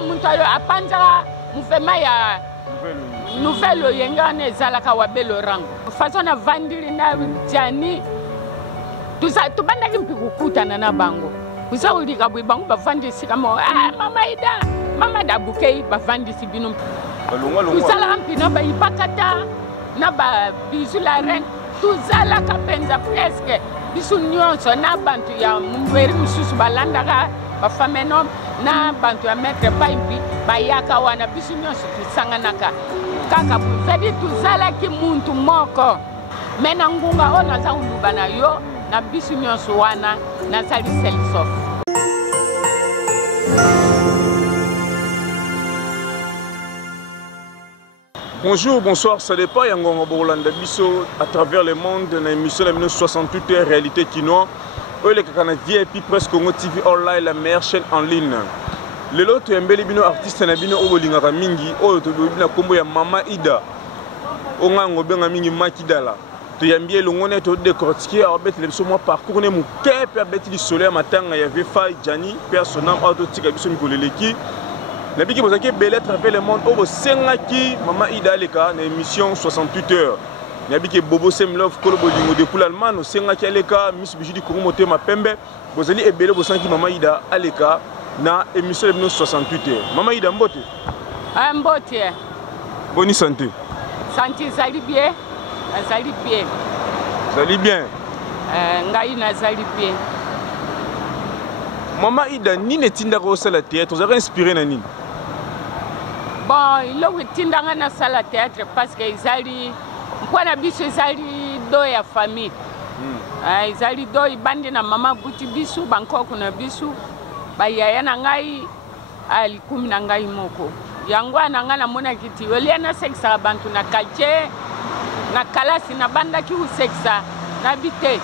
muntu apanza mufema ya nouvelle yenga ne zalaka wa belo rango façon na vandiri na jani tu banda kimpi kukutana na bango usaulika bwi bango bavandisi kama mama da bukei bavandisi bino usala mpino ba ipakata na ba bisula ren tuzala kapenza presque bisu nyonso na bantu ya mungweri mususu balandaka bafamenom na bantu ya maître paimpi bayaka wana bisu nyonso tusanganaka kaka buzadi tuzala ki muntu moko mena ngunga ona za uluba na yo na bisu nyonso wana na sali self. Bonjour, bonsoir, ça dépend Yangonga Borolanda Bisso à travers le monde dans l'émission de 1968 Réalité Kinois. Eux les Canadiens et puis presque Congo TV Online, la meilleure chaîne en ligne. Le lot est un bel artiste Nabino Obolingara Mingi, Oyo Kombo ya Mama Ida. Onga Ngobenga Mingi Makidala. Tu yambie le ngone to décortiquer à bet les moi parcours ne mu kepe à bet du soleil matin il y avait Faye Jani personnel autotique biso mikoleleki. Nabiki bozaki belle à travers le monde au sengaki Mama Ida leka na émission 68 heures. Nabiki Bobo Sem Love Kolobolingo de pour l'allemand au sengaki aleka Miss Bijudi Kongo Motema Pembe bozali ebele bosanki Mama Ida aleka na émission de 68 heures. Mama Ida mbote. Mbote. Bonne santé. Santé zali bien. Zali bien. Zali bien. Ngai na zali bien. Mama Ida ni netinda ko sala théâtre, vous avez inspiré na nini? Bon, il a tinda na sala théâtre parce que izali mpona biso izali do ya famille. Izali do ibandi na mama buti bisu bankoko na bisu bayaya na ngai ali kumi na ngai moko. Yango na ngana mona kiti oliana sexa bantu na kalche na kalasi na banda ki usexa na bite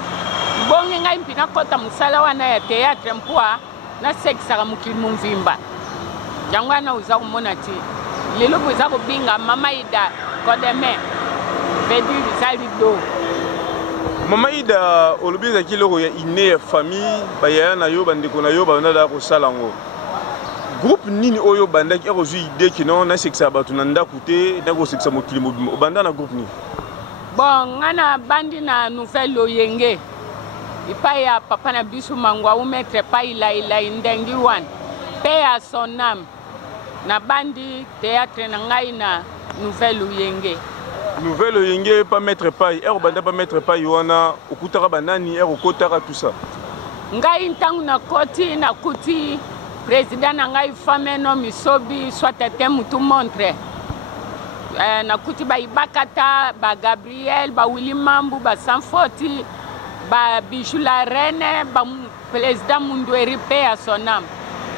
bonge ngai mpina kota musala wana ya théâtre mpwa na sexa mukilimu mvimba yango na uza kumona ti lelo boza ko binga Mama Ida kodeme bedi zali do Mama Ida olobiza kiloko ya ine famille bayaya na yo bandeko na yo bana da ko salango groupe nini oyo bandaki erozu idée kino na sexa batu na ndaku te na ko sexa mukilimu banda na groupe ni. Bon, ngana bandi na nouvelle oyenge. Ipa ya papa na bisu mangwa umetre pa ila ndengi wan. Pe ya son âme. Na bandi théâtre na ngai na nouvelle oyenge. Nouvelle oyenge pa mettre pa ero banda pa mettre pa yona okutaka banani ero kotaka tout ça. Ngai ntangu na koti na kuti président na ngai fameno misobi soit temu tout montre. Na kuti ba Ibakata, ba Gabriel, ba Willy Mambu, ba Sanfoti, ba Bijula Rene, ba président Mundweri pe à son âme,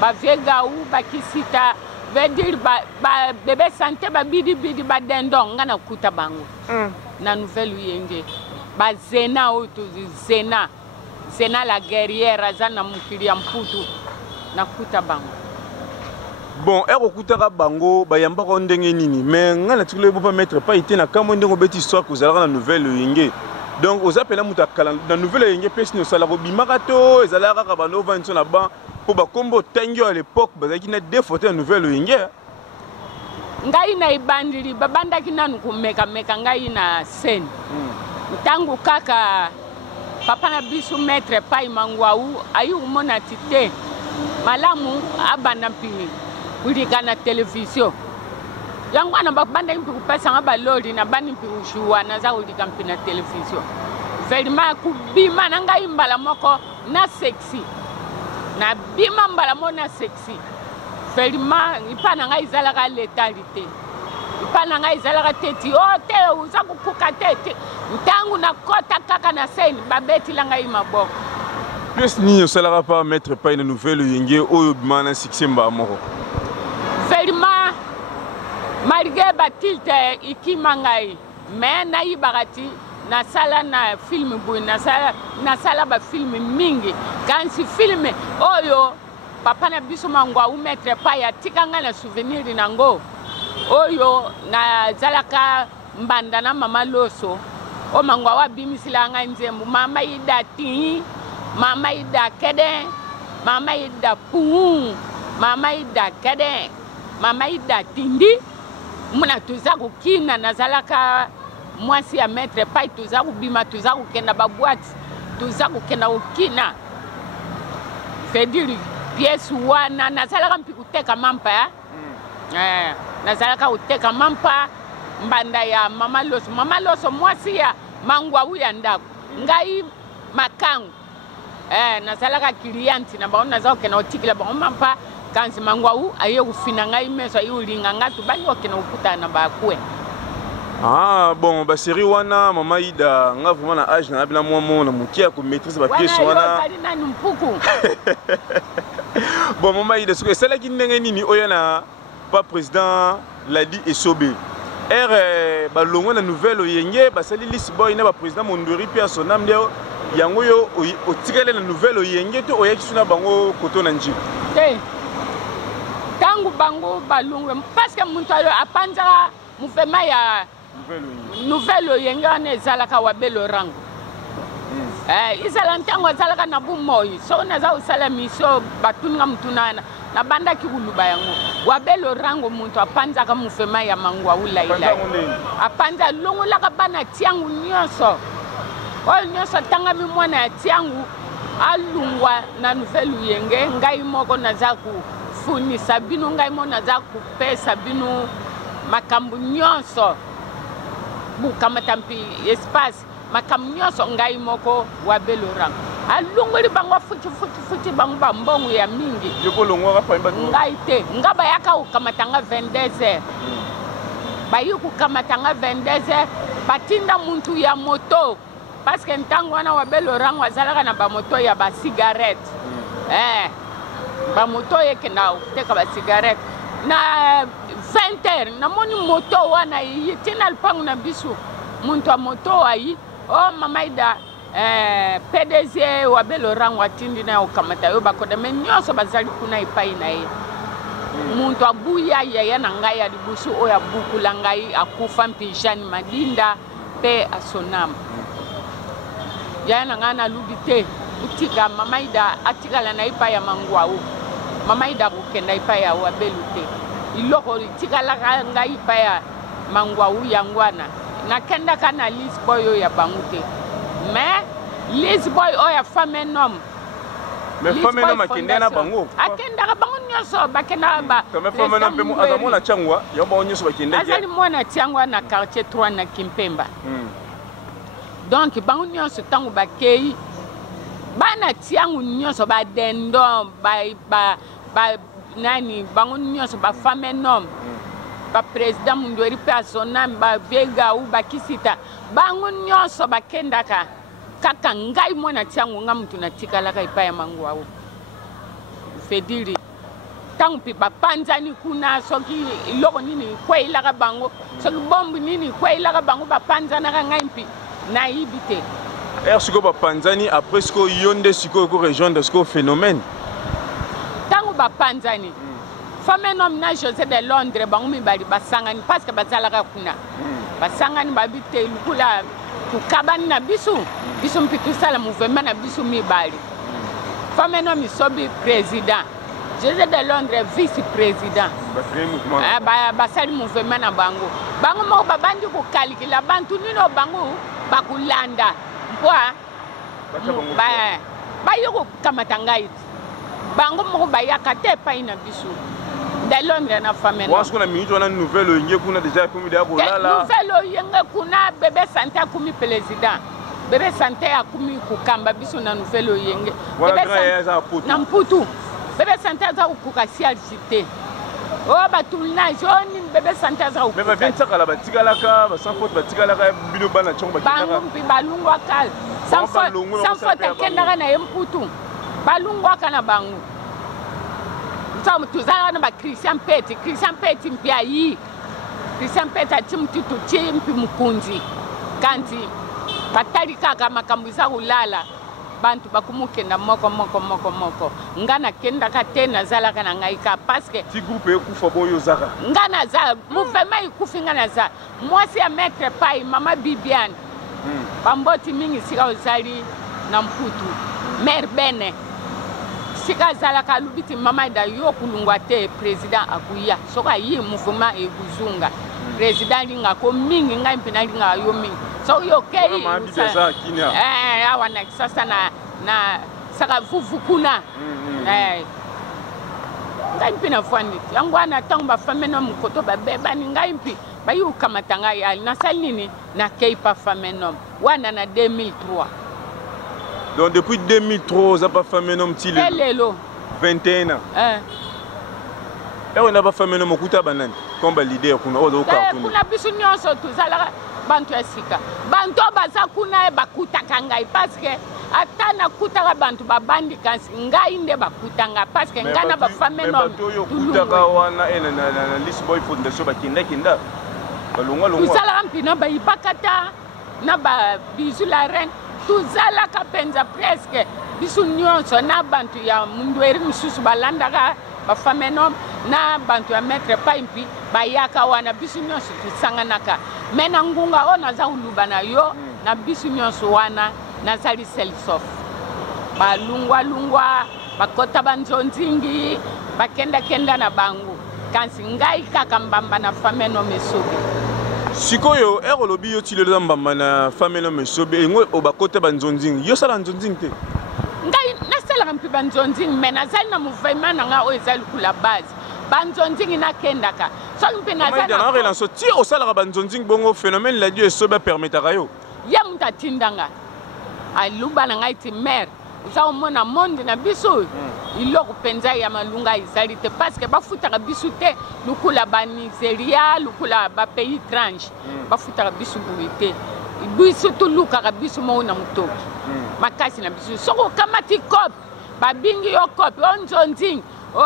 ba Vegaou, ba Kisita, veut dire ba bébé santé ba bidi ba dendon ngana kuta bango. Na nouvelle yenge. Ba Zena oto Zena la guerrière azana mukiri ya mputu na kuta bango. Bon, ero kutaka bango bayamba ko ndenge nini mais ngana tikule bo pas mettre pas été na kamo ndenge beti histoire ko zalaka na nouvelle yenge. Donc aux appela mutakala na nouvelle yenge pesi no sala ko bimakato ezalaka ka bano vanso na ba po ba kombo tangio à l'époque bazaki na deux photos na nouvelle yenge. Ngai na ibandiri babanda kinanu kumeka ngai na scène. Tangu kaka papa na bisu maître pai mangwau ayu mona tite malamu abana mpini kulika na television yangu ana babanda impi kupesa ngaba lori na bani impi ushuwa na za kulika mpi na television velima kubima na ngai mbala moko na sexy na bima mbala moko na sexy velima ipa na ngai zalaka letalité ipa na ngai zalaka teti o te uza kukuka teti ntangu na kota kaka na seni babeti la ngai maboko. Plus ni salara pas mettre pas une nouvelle yenge oyo bimana succès mba moko. Velima malgré batilte ikimangai mais na ibarati na sala na film bu na sala ba film mingi quand si film oyo papa na biso mangwa u mettre pas ya tikanga na souvenir nango oyo na zalaka mbanda na mama loso o mangwa wa bimisila nga nzembu Mama Ida ti Mama Ida kede Mama Ida pu Mama Ida kede mama ida tindi muna tuza kukina nazalaka mwasi ya maître pai tuza kubima tuza kukenda babwati tuza kukenda ukina fediri pièce wana nazalaka mpi kuteka mampa ya nazalaka kuteka mampa mbanda ya mama loso mwasi ya mangwawu ya ndako ngai makangu nazalaka kilianti na bango nazalaka kena otikila bango mampa kanzi mangwawu aye kufina ngai meso aye ulinga ngatu bali okena ukutana na bakwe. Ah bon, bah série wana mama ida nga vraiment na âge na bina moi na mukia ko maîtrise ba pièce wana. Bon mama ida ce c'est là qui ndenge nini oyana pas président l'a dit et sobé. Ba longo na nouvelle oyenge ba sali list boy na ba président Mondori pi a son âme yango yo otikale na nouvelle oyenge to oyaki suna bango koto na nji. Tangu bango balongwe parce que muntu apanza mouvement ya nouvelle oyenge na ezalaka wabelo rango. Izala ntango ezalaka na bumoyi so naza usala miso batunga mtunana na banda kikuluba yango wabelo rango muntu apanza ka mouvement ya mangwa ula ila apanza longo la ka bana tiangu nyonso oyo nyonso tanga mi mwana ya tiangu alungwa na nouvelle oyenge ngai moko naza ku funisa bino ngai mo naza ku pesa bino makambu nyonso bukamata mpi espace makambu nyonso ngai moko wabelo rango alungoli bango futi bango bambongo ya mingi yoko longwa ka paimba ngai te ngaba yaka ukamatanga 22h bayi kukamatanga 22h batinda muntu ya moto parce que ntango wana wabelo rango azalaka na ba moto ya ba cigarette ba moto yekenda teka ba cigarette na 20h na moni moto wana yitina lupangu na bisu muntu a moto ayi oh mama ida PDG wabelo rango atindi na ukamata yo bakoda menyoso bazali kuna ipai na ye muntu abuya ya na ngai ya libusu oya bukula ngai akufa mpi Jeanne Madinda pe asonam ya na ngana lubite utika mama ida atikala na ipai ya mangwao mama ida kukenda ipai ya wabelo te iloko itikala ngai ipai ya mangwao yangwana na kenda kana list boy ya bangute mais list boy oya femme nom mais femme nom akenda na bango akenda ka bango nyoso bakenda ba mais femme nom pe mo azamo na changwa ya bango nyoso bakenda azali mona changwa na quartier 3 na Kimpemba donc bango nyoso tangu bakei bana tiangu nyoso ba dendo ba nani bango nyoso ba femme nom ba président Mondori pe asonam ba vega u bakisita bango nyoso bakendaka kaka ngai mona tiangu ngamutu na tikala ka ipa ya mangwao fediri tangu pi bapanzani kuna soki iloko nini kwela ka bango soki bombu nini kwela ka bango bapanzana ka ngai mpi na ibite siko bapanzani après siko yonde siko ko rejoindre siko phénomène tangu bapanzani femme nom na José de Londres bango mibali basangani parce que bazalaka kuna basangani babite lukula kukabani na bisu mpi tusala mouvement na bisu mibali femme nom isobi président José de Londres vice président basali mouvement na bango moko babandi kukalikila bantu nino bango bakulanda mpoa bayoko kamata ngai bango moko bayaka te epai na biso de Londres na femme nom wasko na minute wana nouvelle oyenge kuna déjà komi da kolala nouvelle oyenge kuna bébé santé akumi président bébé santé akumi kukamba biso na nouvelle oyenge na mputu bébé santé aza kukuka sialité oh batulnage oni bébé santé aza kukuka mais ba tsaka la batikalaka ba sans faute batikalaka bino bana chongo bakitaka bango mpi balungwa kala sans faute akendaka na ye mputu balungwa kana bango Nous sommes Christian Peti mpiayi Christian Peti atimtitu chimpi mukunzi kanti batali kaka makambu za ulala bantu bakumukenda moko ngana kenda ka tena zala kana ngaika parce que ti groupe ekufa boyo zaka ngana za mouvement ikufi ngana za mwasi ya maître pai mama Bibiane bamboti mingi sika uzali na mputu mère bene sika zalaka lubiti mama da yo kulungwa te président akuya soka yi mouvement e kuzunga président linga ko mingi ngai mpina linga yo mingi so yo kei awana sasa na saka vuvukuna ngai mpina fwani yangwana tamba fameno mkoto babeba ni ngai mpi bayu kamatanga ya na salini na keipa fameno wana na 2003. Donc depuis 2003, ça pas fait un petit 21 ans. Et on n'a pas fait un mokuta banane. Comme l'idée qu'on a au cas où. Kuna bisu nyonso tuzala bantu esika. Bantu baza kuna bakuta kangai parce que atana kuta bantu babandi kansi ngai nde bakutanga parce que ngana ba fameno. Kuta wana na list boy fondation bakinda kinda. Balonga longa. Tuzala mpina ba ibakata na ba bisu la reine. Tuzala kapenza presque bisu nyonso na bantu ya mundweri msusu balandaka ba fameno na bantu ya maître paimpi bayaka wana bisu nyonso tusanganaka mena ngunga ona za ulubana yo na bisu nyonso wana na zali selsof balungwa bakota banzonzingi bakenda na bangu kansi ngai kaka mbamba na fameno mesobe sikoyo lobi yo tile mbamba na fameno mesobe ngo obakota banzonzingi yo sala nzonzingi te ngai nasala mpi banzonzingi mena zali na mouvement nga o ezali kula base banzonzingi nakendaka so mpi nazali na relance ti o sala banzonzingi bongo phénomène la Dieu sobe permettra yo ya mutatindanga aluba na ngai ti mère za mona monde na biso iloko penza ya malunga izali te parce que bafutaka bisu te lukula ba Nigeria lukula ba pays étrange bafutaka bisu buite bisu tuluka ka bisu mo na mutoki makasi na bisu soko kamati cop babingi yo cop onzonzing o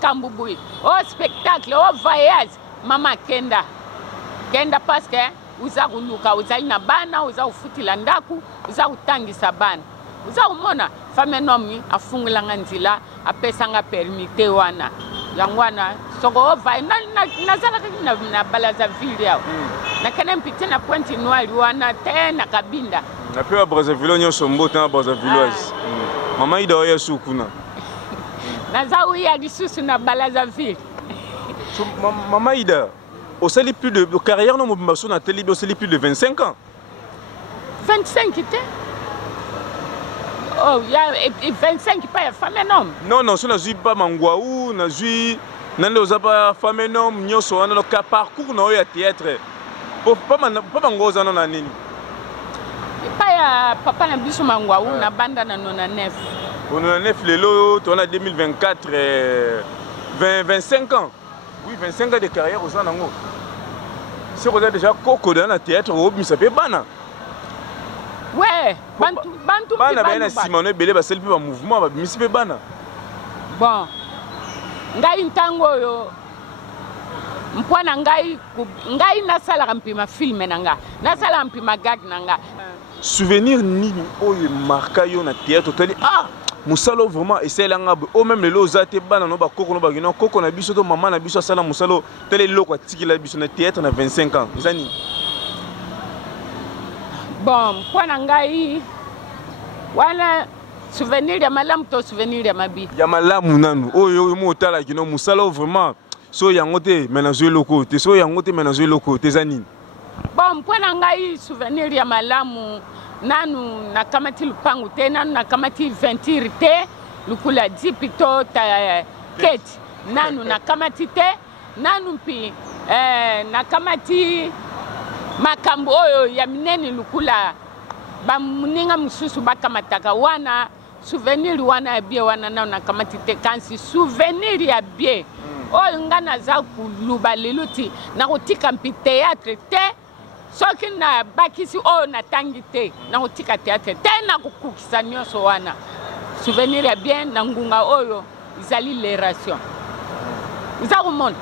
kambubui o spectacle o voyage mama kenda parce que uza kuluka uzali na bana uza ufutila ndaku uza utangisa bana uza umona famenomi afungulanga nzila apesanga permite wana yangwana soko vai na zala na balaza ville yao na kana mpite na pointe noire wana tena kabinda na pewa Brazzaville nyonso mbota na Brazzavilloise mama ida oya sukuna na zawu ya lisusu na balaza ville mama ida au sali plus de carrière no mobimbaso na télé au sali plus de 25 ans 25 était. Oh, il y a 25 pas femme et homme. Non, ce n'est pas mangwaou, n'a pas femme et homme, nous sommes dans le parcours dans le théâtre. Pas mangoza non anini. Pas papa na biso mangwaou na banda na 99. On a 9 lelo, on a 2024 25 ans. Oui, 25 ans de carrière aux anango. Si vous avez déjà coco dans le théâtre, vous savez bana. Ouais, bantu bana bana Simone belé ba selpi ba mouvement ba misipe bana. Bon. Ngai ntango yo mpwana ngai nasala mpima film nanga. Nasala mpima gag nanga. Souvenir nini oyo marka yo na théâtre tali musalo vraiment essayé nga o même le zate bana no ba koko no ba gino koko na biso to mama na biso sala musalo tele loko tikila biso na théâtre na 25 ans. Zani. Bon, pour ngai wala souvenir ya malamu to souvenir ya mabi. Ya malamu nanu. Oyo mo tala kino musala vraiment so yango te menazo loko te so yango te menazo loko te zani. Bon, pour ngai souvenir ya malamu nanu na kamati lupangu te nanu na kamati ventir te lukula dipito ta keti nanu na kamati te nanu pi na kamati makambo oyo ya minene lukula ba muninga mususu bakamataka wana souvenir wana bie wana na kamati te kansi souvenir ya bie oyo ngana za kuluba leluti na kotika mpi théâtre te soki na bakisi oyo na tangi te na kotika théâtre te na kokukisa nyonso wana souvenir ya bien na ngunga oyo izali l'ération uza komona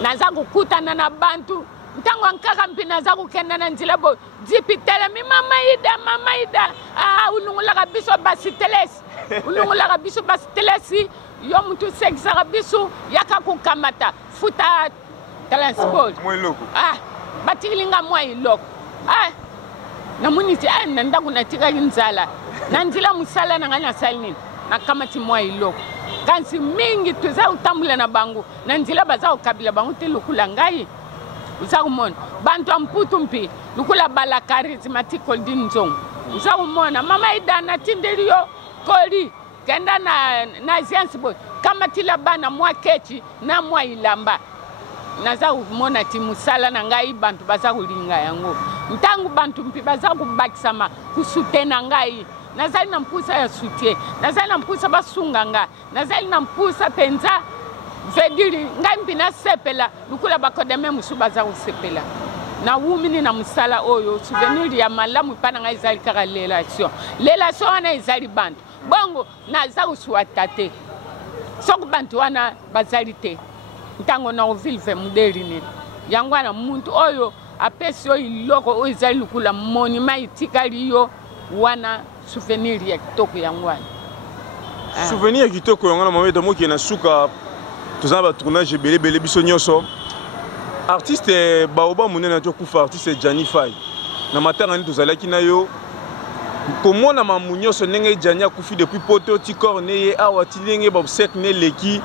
naza kokutana na bantu ntango nkaka mpina za kukenda na nzila bo dipitele mi mama ida ulungulaka biso basi telesi yo mutu seksaka biso yaka kukamata futa transport batikilinga mwa iloko na muniti na ndaku na tika nzala na nzila musala na ngana salini na kamati mwa iloko kansi mingi tuza utambula na bango na nzila baza ukabila bango te lukula ngai uza kumona bantu amputu mpi lukula bala charismatique din nzongo uza kumona mama ida na tindelio koli kenda na science boy kamati la bana mwa kechi na mwa ilamba naza kumona ti musala na ngai bantu baza kulinga yango ntangu bantu mpi baza kubakisama kusutena ngai nazali na mpusa ya soutien nazali na mpusa basunga nga nazali na mpusa penza vediri ngai mpi nasepela lukula bakodeme musu baza kusepela na wumini na musala oyo souvenir ya malamu pana ngai ezali kaka relation wana ezali bantu bongo naza kusuata te soki bantu wana bazali te ntango na ovilve mudeli nini yango wana muntu oyo apesi yo iloko oyo ezali lukula monima itikali yo wana souvenir ya kitoko yango wana souvenir ya kitoko yango na mama tomoki na suka tozana ba tournage ebele biso nyonso artiste baoba monene to kufa artiste Jani Fay na matanga ni tozalaki na yo komona mamu nyonso ndenge Jani akufi depuis poto ti corne ye awa ti ndenge ba obsèque ne leki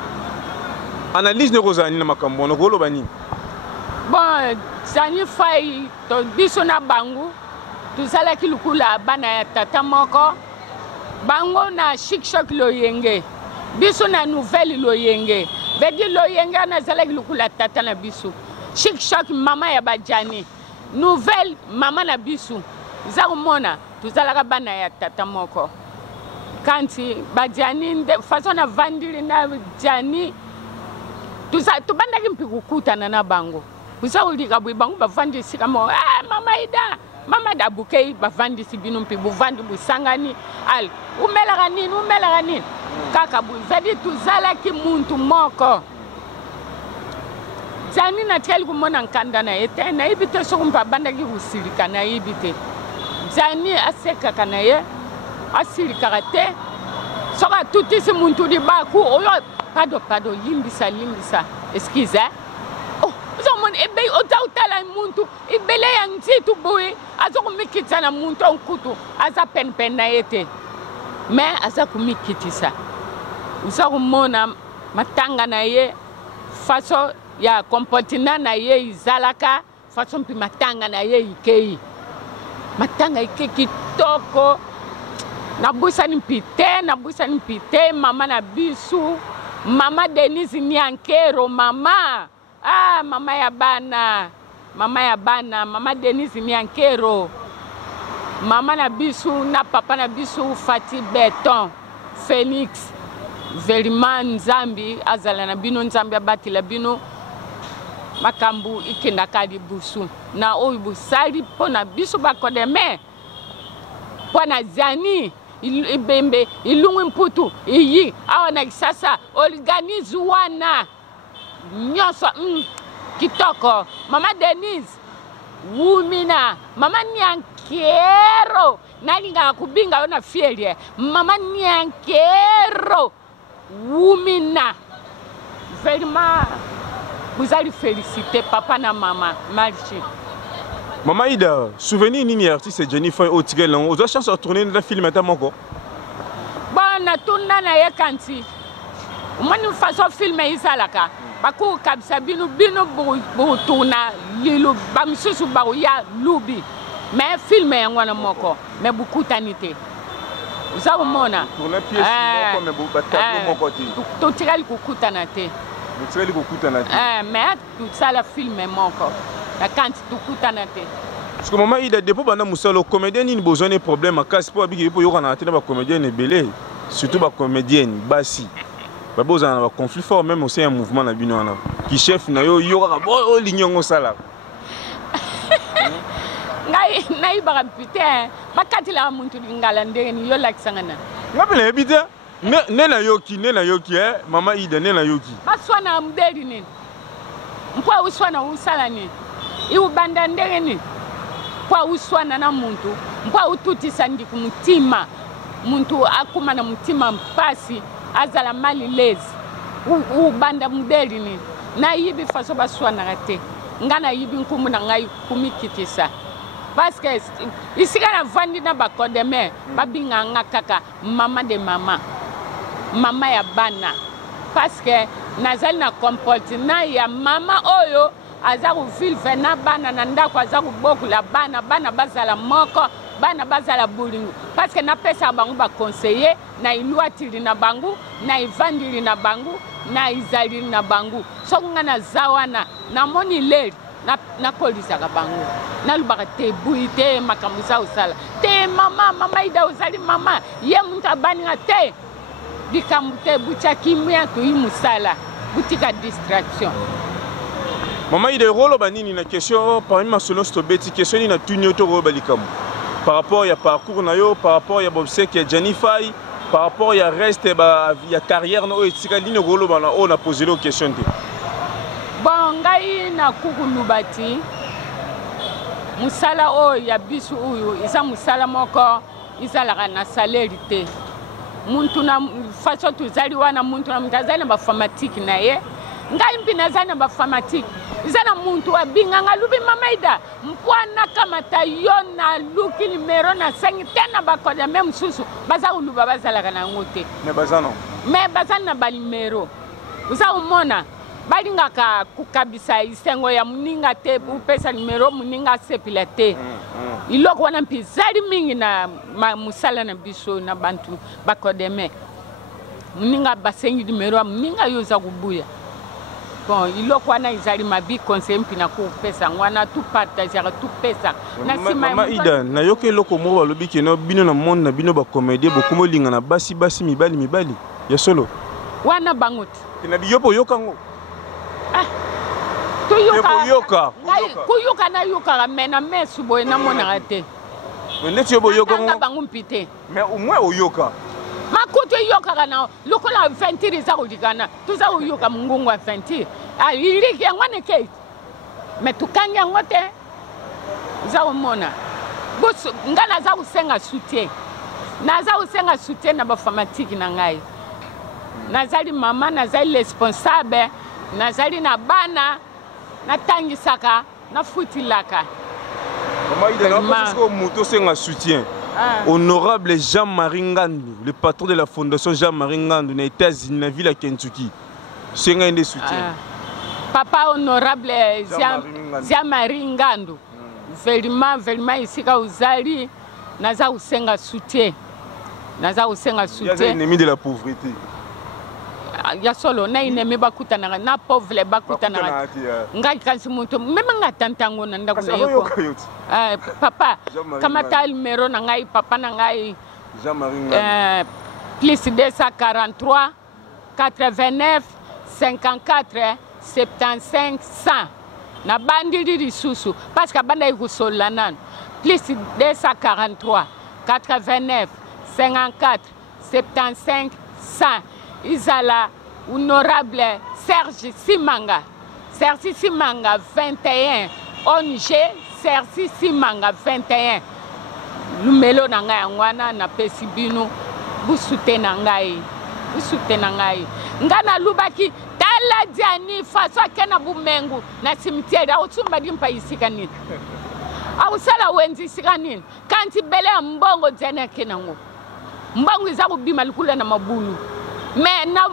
analyse ne kozani na makambo na koloba nini bon Jani Fay to biso na bangu tuzalaki lukula bana ya tata moko bango na chic choc loyenge biso na nouvelle loyenge vedi loyenge na zalaki lukula tata na biso chic choc mama ya bajani nouvelle mama na biso za kumona tuzalaka bana ya tata moko kanti bajani façon na vandili na jani tubandaki mpi kukutana na bango kusaulika bwi bango bavandisi kama mama ida mama da bukei bavandisi bino mpi buvandi busangani al umelaka nini kaka buvedi tuzalaki muntu moko Jani na tiali kumona nkanda na ete na ibite sokumpa bandaki kusilika na ibite Jani aseka kana ye asirika te soka tutisi muntu di baku oyo pado limbisa excuse oh uzomon ebe otawtala muntu ibele ya nzitu boy azokumikitsa na muntu onkutu aza pen na ete mais aza kumikitisa uzakumona matanga na ye faso ya kompotina na ye izalaka faso mpi matanga na ye ikei matanga ike kitoko nabusani mpite mama na bisu mama Denise Nyankero mama mama ya bana mama Denise Nyankero mama na bisu na papa na bisu Fati Beton Phoenix Veriman Nzambi azala na bino Nzambi abatila bino makambu ikenda kadi busu na oyo busali pona biso bakodeme pona Jani ibembe ilungu mputu iyi awa na kisasa organize wana nyoso kitoko mama Denise wumina mama Nyankero nalinga kubinga ona fielie mama Nyankero wumina vraiment vous allez féliciter papa na mama Marchi. Mama Ida, souvenir nini artiste Jani Fay au tigel lango. Vous avez chance de tourner le film à moko. Bon na tourna na ye kanti. Umani façon film izalaka. Baku kabisa bino bo tourna lilo bamsusu ba ya lubi. Mais film yango na moko, mais beaucoup tanité. Vous avez mona. Tourner pièce moko mais beaucoup tableau moko ti. To tigel kukutana te. Tigel kukutana te. Mais tout ça la film moko. La kanti tukutana te. Parce que maman Ida depuis bana musalo comédien ni besoin de problème à casse pour abiki pour yokana tena ba comédien belé surtout ba comédienne basi. Ba besoin na conflit fort même aussi un mouvement na bino na qui chef na yo yoka bo lignongo sala. Ngai ba putain bakati la muntu ngala ndeni yo lakisangana. Ngapele bita ne na yoki mama Ida ne na yoki. Baswana mdeli nini. Mpa uswana usala nini. Iu banda ndeni. Kwa uswana na muntu mpa ututisa ndi kumutima muntu akuma na mutima mpasi azala mali lezi ubanda mudeli ni na yibi faso baswana rate ngana yibi nkumu na ngai kumikitisa parce que isikana vandi na bakodeme babinga ngakaka mama de mama mama ya bana parce que nazali na comportement ya mama oyo aza vivre na bana na ndako aza bokola bana bazala moko bana bazala bolingo parce que napesa bango ba conseiller na iluatili na bango na ivandili na bango na izali na bango sokunga na zawana na moni leri na kolisa ka bango na lubaka te buite makamusa usala te mama ida uzali mama ye munta baninga te bikambu te bucha kimya to imusala butika distraction. Maman ida rolo banini na question parmi ma solo stobeti question ni na tunyo to rolo balikamu par rapport à parcours na yo par rapport à Bobsek ya Janify par rapport à reste ya carrière na o etika lino rolo bana on a posé la question te. Bon ngai na kukulubati musala o ya bisu uyu isa musala moko izalaka na salaire te muntu na façon tuzali wana muntu na mtazali na bafamatiki na ye ngai mpina zali na bafamatiki izana muntu wa binganga lubi mamaida mpwana kamata yo na luki numero na 5 tena bakoda même susu baza uluba bazalaka na ngote me bazana na balimero uza umona balingaka kukabisa isengo ya muninga te upesa numero muninga sepila te iloko wana mpizali mingi na musala na biso na bantu bakodeme muninga basengi numero muninga yoza kubuya bon iloko wana izali mabi conseil mpina kupesa ngwana tu partager tu pesa na sima mama ida na yoke eloko mo balobi keno bino na monde na bino ba comédie bokumo linga na basi mibali ya solo wana bangote na biyopo yokango kuyuka na yuka mena mesu boy na mona te neti yobo yoka ngo bangu mpite mais au moins oyoka makutu yoka kana lokola 20 za kulikana tuza uyoka mungungu wa 20 iliki ngwane ke metukanga ngote za umona busu ngana za usenga soutien na za usenga soutien na bafamatiki na ngai nazali mama nazali responsable nazali na bana natangisaka na futilaka. Maman ida na parce que moto senga soutien honorable Jean-Marie Ngandu le patron de la fondation Jean-Marie Ngandu na États-Unis na ville à Kentucky senga inde soutien papa honorable Jean-Marie Ngandu vraiment isika uzali naza usenga soutien il est ennemi de la pauvreté ya solo na inemi bakutana na pauvre bakutana ngai kansi muntu meme ngatantango na ndako na yoko papa kama tal numero na ngai papa na ngai plus 243 89 54 75 100 na bandiri risusu parce que banda ikusola nan plus 243 89 54 75 100 Izala honorable Serge Simanga 21 ONG Serge Simanga 21 numelo na ngai ngwana na pesi bino busute na ngai ngana lubaki tala diani faso kena bumengu na cimetière au tsumba dimpa isika nini au sala wenzi isika nini kanti bele mbongo jana kenango mbongo iza kubima likula na mabulu mais na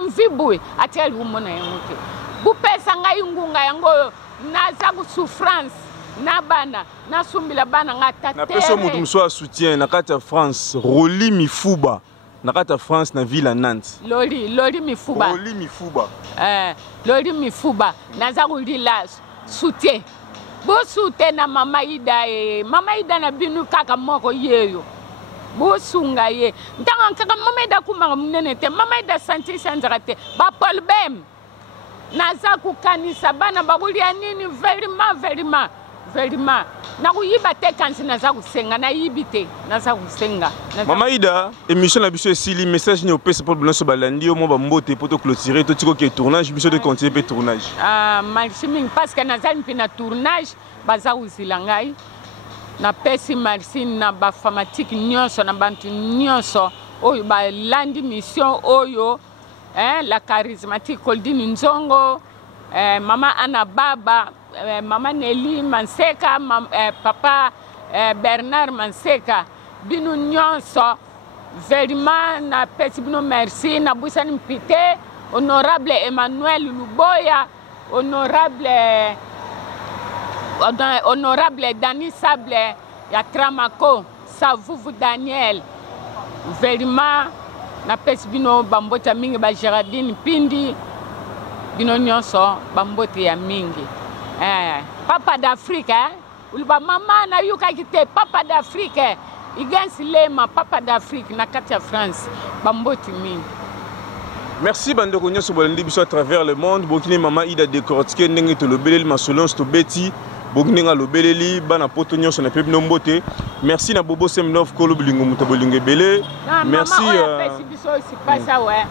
mvibwe ateli umona yangote bupesa ngai ngunga yango naza ku souffrance na bana na sumbila bana ngata na peso mutu mso soutien na kata France Roli Mifuba na kata France na ville à Nantes Loli Mifuba Loli Mifuba naza kulila soutien bo soutien na mama ida na binu kaka moko yeyo bosunga ye ndanga kaka mama ida kumanga munene te mama ida santi sanzaka te ba Paul Bem naza kukanisa bana bakulia nini verima na kuyiba te kansi naza kusenga na yibite naza kusenga mama ida émission na biso esili message ni opesa pour biso balandi au mo ba mbote pour to clôturer to tiko ke tournage biso de continuer pe tournage merci ming parce que naza mpina tournage baza uzila ngai na pesi merci na bafamatiki nyonso na bantu nyonso oyo balandi mission oyo la charismatique Koldini Nzongo mama Ana Baba mama Nelly Manseka papa Bernard Manseka binu nyonso Vraiment, na pesibino merci, na boussani mpite, honorable Emmanuel Luboya, honorable Dani Sable, ya Tramako, Savuvu Daniel. Vraiment, na pesibino bambota mingi ba Gerardine Pindi, bino nyonso bambote ya mingi. Papa d'Afrique, uliba mama na yuka kite Papa d'Afrique. Igainsi lema Papa d'Afrique na kati ya France bamboti mingi. Merci bandeko nyonso bolandi biso à travers le monde. Bokini mama ida décortiquer ndenge to lobeleli masolons to beti bokini nga lobeleli bana poto nyonso na pepe nombote. Merci na Bobo Semnov kolo bulingo muta bolingo belé. Merci pesi biso si pasa ouais.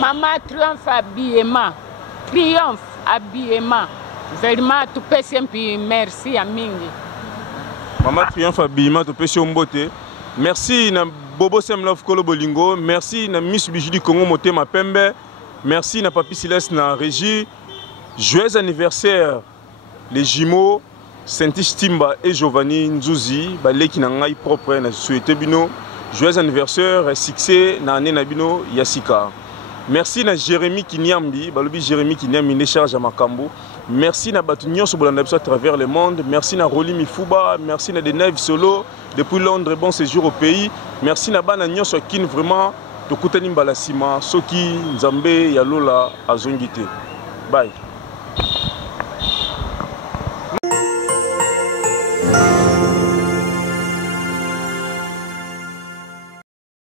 Mama Triomphe habillement. Triomphe habillement. Vraiment tout pesi mpi merci à mingi. Mama Triomphe habillement to pesi ombote. Merci na Bobo Semlov Kolo Bolingo. Merci na Miss Bijou du Congo Motema Pembe. Merci na Papi Silas na régie. Joyeux anniversaire les jumeaux Saint-Ish Timba et Giovanni Nzouzi baleki na ngai propre na souhaité bino. Joyeux anniversaire succès na ane na bino Yassika. Merci na Jérémy Kinyambi, balobi Jérémy Kinyambi ne charge à Makambo. Merci na batu nyonso bolanda biso à travers le monde. Merci na Roli Mifuba, merci na Deneve Solo depuis Londres, bon séjour au pays. Merci na bana nyonso kin vraiment tokutani mbala sima soki Nzambe ya lola azongite. Bye.